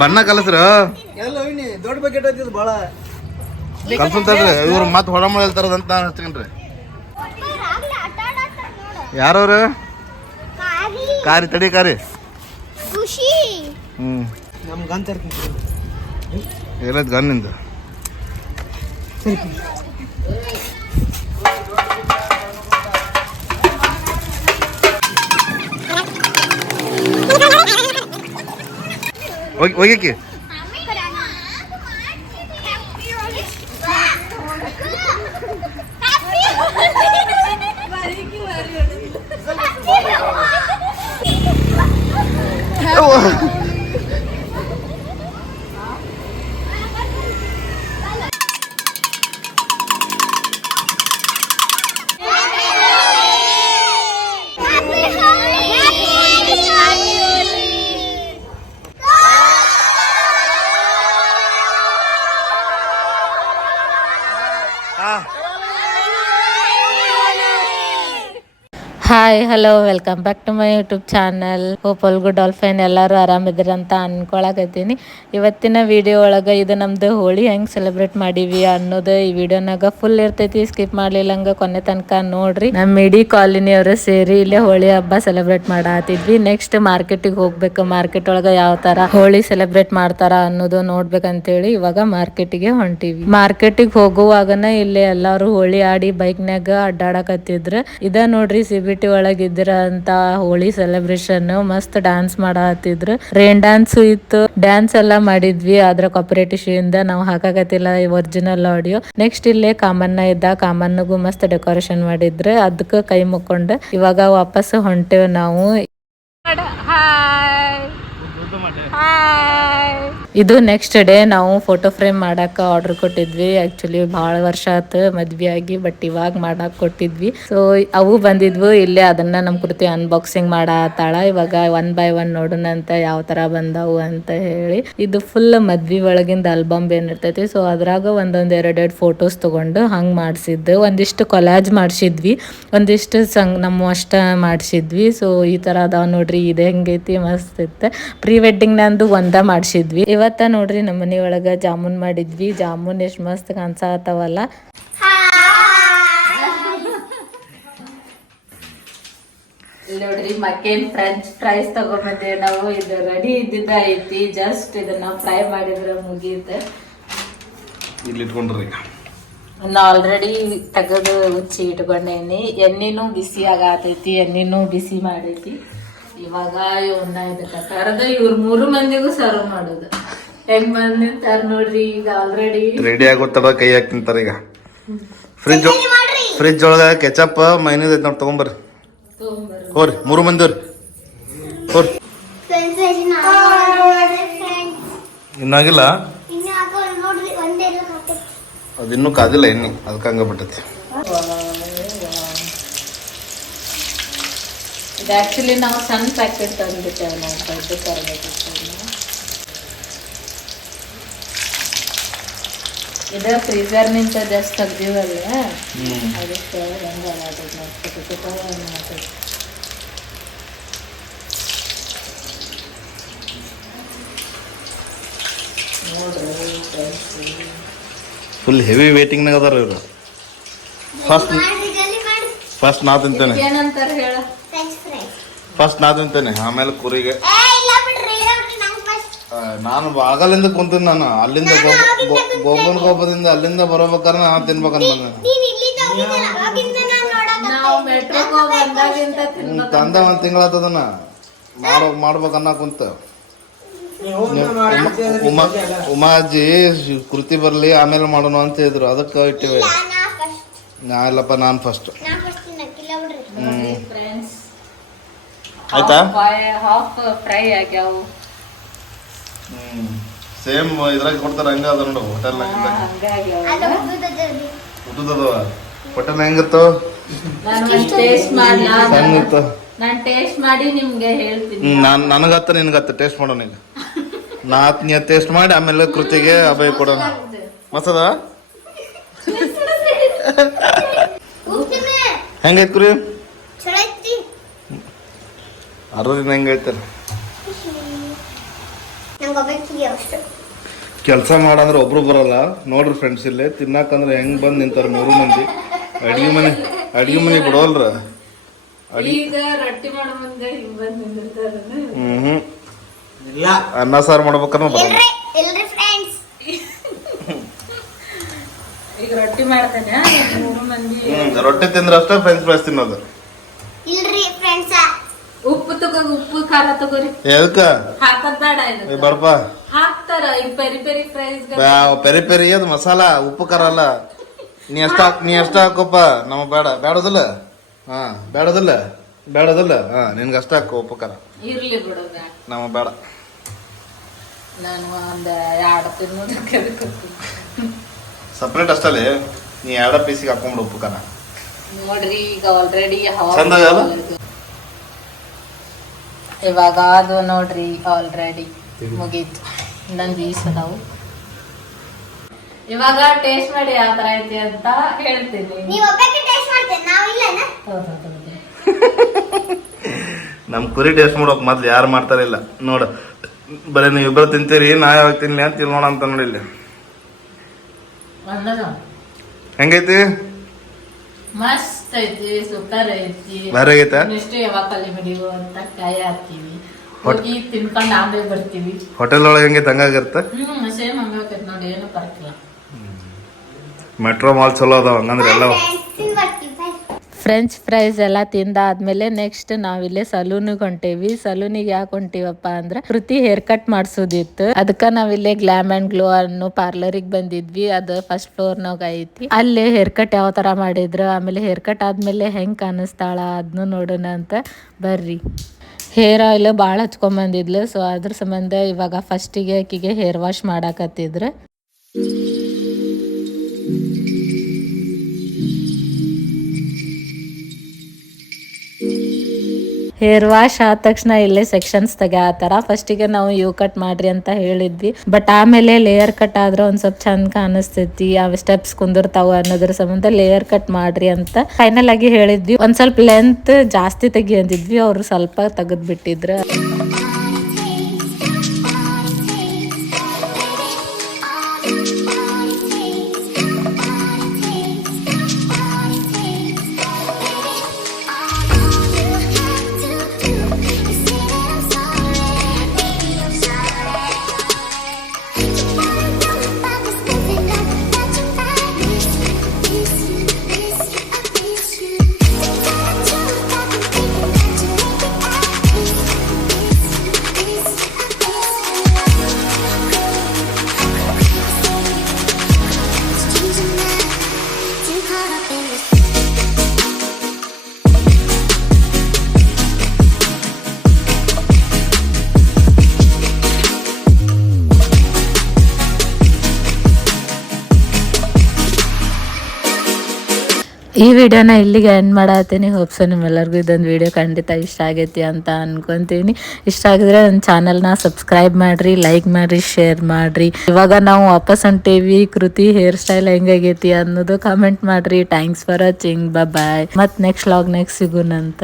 ಬಣ್ಣ ಕಲಸ್ರ. ಎಲ್ಲ ದೊಡ್ಡ ಬಕೆಟ್ ಕಲ್ಸಂತಾರ್ರಿ ಇವ್ರು ಮತ್ತೆ ಹೊಳಮಳ ಹೇಳ್ತಾರದಂತ ನಾನು ಹಚ್ಕೊಂಡ್ರಿ ಯಾರವ್ರು? ಕಾರಿ ತಡಿ ಕಾರಿ. ಖುಷಿ. ಹ್ಮ್. ನಮ್ ওই ওই কি? ಹೋಗಿ hi hello welcome back to my YouTube channel hope all good ಎಲ್ಲರೂ ಆರಾಮಿದ್ರಂತ ಅನ್ಕೊಳಕತ್ತೀನಿ ಇವತ್ತಿನ ವಿಡಿಯೋ ಒಳಗೆ ಇದು ನಮ್ದು ಹೋಳಿ ಹೆಂಗೆ ಸೆಲೆಬ್ರೇಟ್ ಮಾಡೀವಿ ಅನ್ನೋದು ಈ ವಿಡಿಯೋನಾಗ ಫುಲ್ ಇರ್ತೈತಿ. ಸ್ಕಿಪ್ ಮಾಡ್ಲಿಲ್ಲಂಗ ಕೊನೆ ತನಕ ನೋಡ್ರಿ. ನಮ್ಮ ಇಡೀ ಕಾಲೋನಿಯವರು ಸೇರಿ ಇಲ್ಲೇ ಹೋಳಿ ಹಬ್ಬ ಸೆಲೆಬ್ರೇಟ್ ಮಾಡಾತಿದ್ವಿ. ನೆಕ್ಸ್ಟ್ ಮಾರ್ಕೆಟಿಗೆ ಹೋಗ್ಬೇಕು. ಮಾರ್ಕೆಟ್ ಒಳಗೆ ಯಾವ ತರ ಹೋಳಿ ಸೆಲೆಬ್ರೇಟ್ ಮಾಡ್ತಾರ ಅನ್ನೋದು ನೋಡ್ಬೇಕಂತೇಳಿ ಇವಾಗ ಮಾರ್ಕೆಟಿಗೆ ಹೊಂಟಿವಿ. ಮಾರ್ಕೆಟಿಗೆ ಹೋಗುವಾಗನ ಇಲ್ಲಿ ಎಲ್ಲಾರು ಹೋಳಿ ಆಡಿ ಬೈಕ್ನಾಗ ಅಡ್ಡಾಡಕತ್ತಿದ್ರ. ಇದ ನೋಡ್ರಿ ಸಿ ಬಿ ಒಳಗಿದ್ರ ಒಳಗ ಇದ್ರ ಅಂತ ಹೋಳಿ ಸೆಲೆಬ್ರೇಷನ್ ಮಸ್ತ್ ಡಾನ್ಸ್ ಮಾಡತ್ತಿದ್ರು ರೇನ್ ಡ್ಯಾನ್ಸ್ ಇತ್ತು. ಡ್ಯಾನ್ಸ್ ಎಲ್ಲಾ ಮಾಡಿದ್ವಿ. ಆದ್ರ ಕಾಪರೇಟಿವ್ ಶೂ ಇಂದ ನಾವು ಹಾಕಾಕತ್ತಿಲ್ಲ ಒರಿಜಿನಲ್ ಆಡಿಯೋ ನೆಕ್ಸ್ಟ್ ಇಲ್ಲೇ ಕಾಮಣ್ಣ ಇದ್ದ. ಕಾಮನ್ನಗೂ ಮಸ್ತ್ ಡೆಕೋರೇಷನ್ ಮಾಡಿದ್ರು. ಅದಕ್ಕೆ ಕೈ ಮುಕ್ಕೊಂಡು. ಇವಾಗ ವಾಪಸ್ ಹೊಂಟೇವ್ ನಾವು. ಇದು ನೆಕ್ಸ್ಟ್ ಡೇ ನಾವು ಫೋಟೋ ಫ್ರೇಮ್ ಮಾಡಾಕ ಆರ್ಡರ್ ಕೊಟ್ಟಿದ್ವಿ. ಆಕ್ಚುಲಿ ಬಹಳ ವರ್ಷ ಆತು ಮದ್ವೆ ಆಗಿ ಬಟ್ ಇವಾಗ ಮಾಡಾಕ್ ಕೊಟ್ಟಿದ್ವಿ. ಸೊ ಅವು ಬಂದಿದ್ವು, ಇಲ್ಲೇ ಅದನ್ನ ನಮ್ ಕೃತಿ ಅನ್ಬಾಕ್ಸಿಂಗ್ ಮಾಡತ್ತಾಳ ಇವಾಗ ಒನ್ ಬೈ ಒನ್ ನೋಡೋಣ ಅಂತ ಯಾವ ತರ ಬಂದವು ಅಂತ ಹೇಳಿ. ಇದು ಫುಲ್ ಮದ್ವಿ ಒಳಗಿಂದ ಆಲ್ಬಮ್ ಏನಿರ್ತೈತಿ ಸೊ ಅದ್ರಾಗ ಒಂದೊಂದ್ ಎರಡೆರಡು ಫೋಟೋಸ್ ತಗೊಂಡು ಹಂಗ್ ಮಾಡ್ಸಿದ್ದು. ಒಂದಿಷ್ಟು ಕೊಲಾಜ್ ಮಾಡ್ಸಿದ್ವಿ. ಒಂದಿಷ್ಟು ಸಂಗ್ ನಮ್ಮ ಅಷ್ಟ ಮಾಡ್ಸಿದ್ವಿ. ಸೊ ಈ ತರ ಅದಾವ ನೋಡ್ರಿ, ಇದು ಹೆಂಗೈತಿ, ಮಸ್ತ್ ಇತ್ತು. ಪ್ರೀ ವೆಡ್ಡಿಂಗ್ ನಂದು ಒಂದ ಮಾಡ್ಸಿದ್ವಿ. ಇವತ್ತ ನೋಡ್ರಿ ನಮ್ಮ ಮನಿ ಒಳಗ ಜಾಮೂನ್ ಮಾಡಿದ್ವಿ. ಜಾಮೂನ್ ಎಷ್ಟ್ ಮಸ್ತ್ ಕಾಣ್ಸಾತವಲ್ಲ ನೋಡ್ರಿ ಮಕ್ಕೇನ್ ಫ್ರೆಂಚ್ ಫ್ರೈಸ್ ತಗೊಂಬಂದೇವಿ ನಾವು. ಇದು ರೆಡಿ ಇದ್ದಿದ್ದ ಐತಿ. ಜಸ್ಟ್ ಇದನ್ನ ಫ್ರೈ ಮಾಡಿದ್ರೆ ಮುಗಿಯುತ್ತೆ ಇಲ್ಲಿ ಇಟ್ಕೊಂಡ್ರಿ. ನಾ ಆಲ್ರೆಡಿ ತೆಗೆದು ಉಚ್ಚಿ ಇಟ್ಕೊಂಡೇನಿ. ಎಣ್ಣೆನೂ ಬಿಸಿ ಆಗತೈತಿ. ಎಣ್ಣೆನೂ ಬಿಸಿ ಮಾಡೈತಿ. ಇವಾಗ ಇವನ್ನ ಇದಕ್ಕೆ ಕರೆದು ಇವ್ರ ಮೂರು ಮಂದಿಗೂ ಸರ್ವ್ ಮಾಡೋದು. ಹೆಂಗ್ ಬಂದ್ ತರ ನೋಡ್ರಿ ಈಗ ಆಲ್ರೆಡಿ ರೆಡಿ ಆಗೋತ್ತಡ ಕೈ ಹಾಕಿ ತಿಂತಾರ ಈಗ. ಫ್ರಿಜ್ ಫ್ರಿಜ್ ಒಳಗ ಕೆಚಪ್ ಮೈನೀಸ್ ಐತೆ ನೋಡಿ ತಗೊಂಬರ್ರಿ. ಹೋರಿ ಮೂರು ಮಂದಿ ಹೋರಿ ಹೋರಿ ಇನ್ನಾಗಿಲ್ಲ ಅದಿನ್ನೂ ಕಾದಿಲ್ಲ ಇನ್ನು ಅದಕ್ಕೆ ಹಂಗ ಬಿಟ್ಟೈತಿ. ಇದು ಆಕ್ಚುಲಿ ನಾವು ಸಣ್ಣ ಪ್ಯಾಕೆಟ್ ತಂದ್ಬಿಟ್ಟೇವೆ ನಾವು ದೊಡ್ಡ ತರಬೇಕಿತ್ತು ಇದು ಫ್ರೀಜರ್ನಿಂದ ಜಸ್ಟ್ ತೆಗ್ದಿವಲ್ಲ? ಅದಕ್ಕೆ ಹೆಂಗೆ ಆಗತೈತಿ friends. ಫುಲ್ ಹೆವಿ ವೇಟಿಂಗ್ನಾಗ ಅದಾರ ಇವರು. ಫಸ್ಟ್ ಫಸ್ಟ್ ನಾ ತಿಂತೇನೆ. ಏನಂತಾರೆ ಹೇಳ. ಫಸ್ಟ್ ನಾ ತಿಂತೇನೆ ಆಮೇಲೆ ಕುರಿಗೆ. ಏ ಇಲ್ಲ ಬಿಡ್ರಿ ಹೇಳ್ರಿ ಫಸ್ಟ್ ನಾನು ಬಾಗಲಿಂದ ಕುಂತೀನಿ ನಾನು. ಅಲ್ಲಿಂದ ಗೋಬನ್ ಗೋಪದಿಂದ ಅಲ್ಲಿಂದ ಬರೋಬೇಕಾದ್ರೆ ನಾನು ತಿನ್ಬೇಕಂತ ತಂದೆ ಒಂದ್ ತಿಂಗಳಾತದನ ಮಾಡೋ ಮಾಡ್ಬೇಕನ್ನ ಕುಂತ. ಉಮಾ ಉಮಾಜಿ ಕೃತಿ ಬರ್ಲಿ ಆಮೇಲೆ ಮಾಡೋಣ ಅಂತ ಹೇಳಿದ್ರು ಅದಕ್ಕೆ ಇಟ್ಟಿವೆ. ನಾ ಇಲ್ಲಪ್ಪ ನಾನು ಫಸ್ಟ್ ನಾ ಫಸ್ಟ್ ತಿನ್ನಕ್ಕಿಲ್ಲ ಬಿಡ್ರಿ ಫ್ರೆಂಡ್ಸ್ ಆಯ್ತಾ? ಹಾಫ್ ಫ್ರೈ ಆಗ್ಯಾವು ಸೇಮ್ ಇದ್ರಾಗ ಕೊಡ್ತಾರ ಹಂಗ ಅದ ನೋಡು ಹೋಟೆಲ್ ಉದ್ದದವ ಹೋಟೆಲ್ ಹೆಂಗಿತ್ತು? ನಾನು ಟೇಸ್ಟ್ ಮಾಡ್ಲಾ? ಸಣ್ಣ ಇತ್ತು ನಾನು ಟೇಸ್ಟ್ ಮಾಡಿ ನಿಮ್ಗೆ ಹೇಳ್ತೀನಿ. ನಾನ್ ನನಗತ್ತ ನಿನಗತ್ತ ಟೇಸ್ಟ್ ಮಾಡೋಣ ಈಗ. ನಾ ಆತ್ಮೀಯ ಟೇಸ್ಟ್ ಮಾಡಿ ಆಮೇಲೆ ಕೃತಿಗೆ ಅಭಯ ಕೊಡೋಣ. ಮಸದ ಹೆಂಗೈತ್ ಕುರಿ? ಅರ್ಧ ದಿನ ಹೇಳ್ತಾರೆ? ಕೆಲಸ ಮಾಡಂದ್ರೆ ಒಬ್ರು ಬರಲ್ಲ. ನೋಡ್ರಿ ಫ್ರೆಂಡ್ಸ್ ಇಲ್ಲೇ. ತಿನ್ನಾಕಂದ್ರೆ ಹೆಂಗ್ ಬಂದ್ ನಿಂತಾರ ಮೂರು ಮಂದಿ. ಅಡಿಗೆ ಮನೆ ಅಡಿಗೆ ಮನೆ ಬಿಡೋಲ್ರ? ಈಗ ರೊಟ್ಟಿ ಮಾಡೋ ಮುಂದೆ ಹಿಂಗ್ ಬಂದ್ ಹ್ಮ್ ಅನ್ನ ಸಾರು ಬರಲ್ಲ ಈಗ ರೊಟ್ಟಿ ಮಾಡ್ತೇನೆ. ಮೂರು ಮಂದಿ. ರೊಟ್ಟಿ ತಿಂದ್ರೆ ಅಷ್ಟೇ ಫ್ರೆಂಚ್ ಫ್ರೈಸ್ ತಿನ್ನೋದು ಉಪ್ಪು ತಗೋ ಉಪ್ಪು ಖಾರ ತಗೋರಿ. ಎದಕ್ಕ? ಹಾಕದ್ ಬೇಡ ಇದು. ಬಡಪ ಹಾಕ್ತಾರ ಈ ಪೆರಿ ಪೆರಿ ಫ್ರೈಸ್ ಬ್ಯಾ- ಪೆರಿ ಪೆರಿ ಅದು ಮಸಾಲ ಉಪ್ಪು ಖಾರ ಅಲ್ಲ. ನೀ ಎಷ್ಟ ಹಾಕ್- ನೀ ಎಷ್ಟ ಹಾಕೋಪ್ಪ? ನಮ್ಮ ಬೇಡ ಬೇಡದಲ್ಲ? ಹಾ ಬೇಡದಲ್ಲ? ಬೇಡದಲ್ಲ? ಹಾ ನಿನ್ಗೆ ಅಷ್ಟ ಹಾಕೋ ಉಪ್ಪು ಖಾರ. ಇರ್ಲಿ ಬಿಡೋದ ನಮ್ಮ ಬೇಡ. ನಾನು ಒಂದ್ ಎರಡು ತಿನ್ನೋದಕ್ಕೆ ಸಪ್ರೇಟ್ ಅಷ್ಟಲ್ಲಿ ನೀ ಎರಡ ಪೀಸಿಗೆ ಹಾಕೊಂಡ್ಬಿಡು ಉಪ್ಪು ಖಾರ. ನೋಡ್ರಿ ಈಗ ಆಲ್ರೆಡಿ ಚಂದ? ಇವಾಗ ಅದು ನೋಡ್ರಿ ಆಲ್ರೆಡಿ ಮುಗೀತು. ಇನ್ನೊಂದು ದಿವಸ ನಾವು ಇವಾಗ ಟೇಸ್ಟ್ ಮಾಡಿ ಯಾವ ತರ ಐತಿ ಅಂತ ಹೇಳ್ತೀನಿ. ನಮ್ ಕುರಿ ಟೇಸ್ಟ್ ಮಾಡೋಕ್ ಮೊದ್ಲು ಯಾರು ಮಾಡ್ತಾರಿಲ್ಲ ನೋಡ ಬರೀ ನೀವು ಇಬ್ಬರು ತಿಂತೀರಿ ನಾ ಯಾವಾಗ ತಿನ್ಲಿ ಅಂತ ಇಲ್ಲಿ ನೋಡ ಅಂತ ನೋಡಿಲ್ಲ ಹೆಂಗೈತಿ? ಮಸ್ತ್ ಐತಿ ಸೂಪರ್ ಐತಿ. ಭಾರಿ ಆಗೈತಾ? ನೆಕ್ಸ್ಟ್ ಯಾವಾಗ ಅಲ್ಲಿ ಮಡಿವು ಅಂತ ಕಾಯಿ ಹಾಕ್ತೀವಿ ಹೋಗಿ ತಿನ್ಕೊಂಡು ಆಮೇಲೆ ಬರ್ತೀವಿ. ಹೋಟೆಲ್ ಒಳಗೆ ಹೆಂಗೆ ತಂಗಾಗಿರ್ತ ಹ್ಮ್ ಸೇಮ್ ಹಂಗಾಕೈತಿ ನೋಡಿ ಏನು ಬರ್ತಿಲ್ಲ ಮೆಟ್ರೋ ಮಾಲ್ ಚಲೋ ಅದಾವ ಹಂಗಂದ್ರೆ ಎಲ್ಲ ಫ್ರೆಂಡ್ಸ್ ತಿನ್ ಬರ್ತೀವಿ bye. ಫ್ರೆಂಚ್ ಫ್ರೈಸ್ ಎಲ್ಲ ತಿಂದಾದ್ಮೇಲೆ ನೆಕ್ಸ್ಟ್ ನಾವಿಲ್ಲೇ ಸಲೂನಿಗೆ ಹೊಂಟೇವಿ. ಸಲೂನಿಗೆ ಯಾಕೆ ಹೊಂಟಿವಪ್ಪ ಅಂದ್ರೆ ಕೃತಿ ಹೇರ್ ಕಟ್ ಮಾಡಿಸೋದಿತ್ತು. ಅದಕ್ಕ ನಾವಿಲ್ಲೇ ಗ್ಲಾಮ್ ಅಂಡ್ ಗ್ಲೋ ಅನ್ನೋ ಪಾರ್ಲರಿಗೆ ಬಂದಿದ್ವಿ. ಅದು ಫಸ್ಟ್ ಫ್ಲೋರ್ ನಾಗ ಐತಿ. ಅಲ್ಲೇ ಹೇರ್ ಕಟ್ ಯಾವ ತರ ಮಾಡಿದ್ರು? ಆಮೇಲೆ ಹೇರ್ ಕಟ್ ಆದ್ಮೇಲೆ ಹೆಂಗ್ ಕಾಣಿಸ್ತಾಳ? ಅದನ್ನು ನೋಡೋಣ ಅಂತ ಬರ್ರಿ. ಹೇರ್ ಆಯಿಲ್ ಭಾಳ ಹಚ್ಕೊಂಬಂದಿದ್ಲು ಸೊ ಅದ್ರ ಸಂಬಂಧ ಇವಾಗ ಫಸ್ಟಿಗೆ ಆಕಿಗೆ ಹೇರ್ ವಾಶ್ ಮಾಡಾಕತ್ತಿದ್ರು. ಹೇರ್ ವಾಶ್ ಆದ ತಕ್ಷಣ ಇಲ್ಲೇ ಸೆಕ್ಷನ್ಸ್ ತೆಗ್ಯಾತಾರ ಫಸ್ಟಿಗೆ ನಾವು ಯು ಕಟ್ ಮಾಡ್ರಿ ಅಂತ ಹೇಳಿದ್ವಿ. ಬಟ್ ಆಮೇಲೆ ಲೇಯರ್ ಕಟ್ ಆದ್ರೆ ಒಂದ್ ಸ್ವಲ್ಪ ಚಂದ ಕಾಣಿಸ್ತೈತಿ. ಯಾವ ಸ್ಟೆಪ್ಸ್ ಕುಂದಿರ್ತಾವ ಅನ್ನೋದ್ರ ಸಂಬಂಧ ಲೇಯರ್ ಕಟ್ ಮಾಡ್ರಿ ಅಂತ ಫೈನಲ್ ಆಗಿ ಹೇಳಿದ್ವಿ. ಒಂದ್ ಸ್ವಲ್ಪ ಲೆಂತ್ ಜಾಸ್ತಿ ತೆಗಿ ಅಂದಿದ್ವಿ. ಅವ್ರು ಸ್ವಲ್ಪ ತೆಗೆದ್ ಬಿಟ್ಟಿದ್ರು. ಈ ವಿಡಿಯೋನ ಇಲ್ಲಿಗೆ ಎಂಡ್ ಮಾಡತ್ತೀನಿ ಹೋಪ್ಸು ನಿಮ್ಮೆಲ್ಲರಿಗೂ ಇದೊಂದು ವಿಡಿಯೋ ಖಂಡಿತ ಇಷ್ಟ ಆಗೈತಿ ಅಂತ ಅನ್ಕೊಂತೀನಿ. ಇಷ್ಟ ಆಗಿದ್ರೆ ನನ್ನ ಚಾನಲ್ನ ಸಬ್ಸ್ಕ್ರೈಬ್ ಮಾಡ್ರಿ ಲೈಕ್ ಮಾಡಿರಿ ಶೇರ್ ಮಾಡಿರಿ. ಇವಾಗ ನಾವು ವಾಪಸ್ ಹೊಂಟೇವಿ. ಕೃತಿ ಹೇರ್ ಸ್ಟೈಲ್ ಹೆಂಗಾಗೈತಿ ಅನ್ನೋದು ಕಮೆಂಟ್ ಮಾಡ್ರಿ. ಥ್ಯಾಂಕ್ಸ್ ಫಾರ್ ವಾಚಿಂಗ್ ಬಾಯ್ ಮತ್ತು ನೆಕ್ಸ್ಟ್ ಲಾಗ್ ನೆಕ್ಸ್ಟ್ ಸಿಗೋಣಂತ